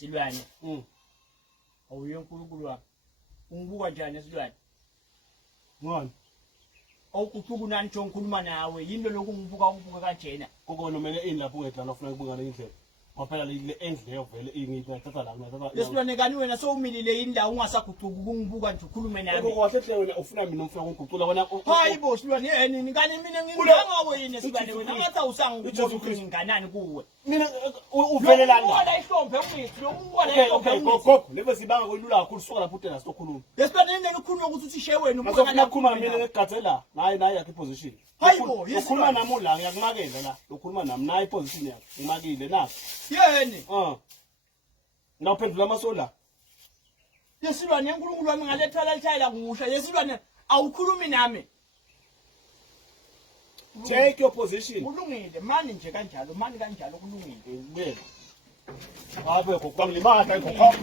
Silwane. Awuyenkulunkulu wami. Ungibuka njani Silwane? Ngani? Awukuthuku nani nje ngikhuluma nawe yinto lokungibuka kanjena. Kokona kumele lapho ngedlala ufuna ukubuka indlela. Waphela le endle yovele ngiyithatha la ngiyathatha. Lesilwane kani wena sowumilile indawo ungasagucuki ukungibuka nje ukhulume nami. Kokwahle wena ufuna mina ufuna ukugucula wena. Hayibo Silwane yini kani mina nginganga wena Silwane wena ngathi awusangibona ukuthi nginganani kuwe. Mina uvelelana. Ubona ihlombe umisi ubona ihlombe umisi. Gogo lebe sibanga kolula kakhulu suka lapho utena sokhuluma. Lesilwane nene ngikhuluma ukuthi usishe wena ubuka nakhuluma mina ngegathela nayi yakhe position. Hayibo ukhuluma nami la ngiyakumakela la ukhuluma nami nayi position yakhe ngimakile na. Yeni. Ngaphendula amasola. Yesilwane uNkulunkulu wami ngalethala lithayela ngusha yesilwane awukhulumi nami. Take your position. Kulungile mani nje kanjalo mani kanjalo kulungile. Abe gogo ngilimata gogo.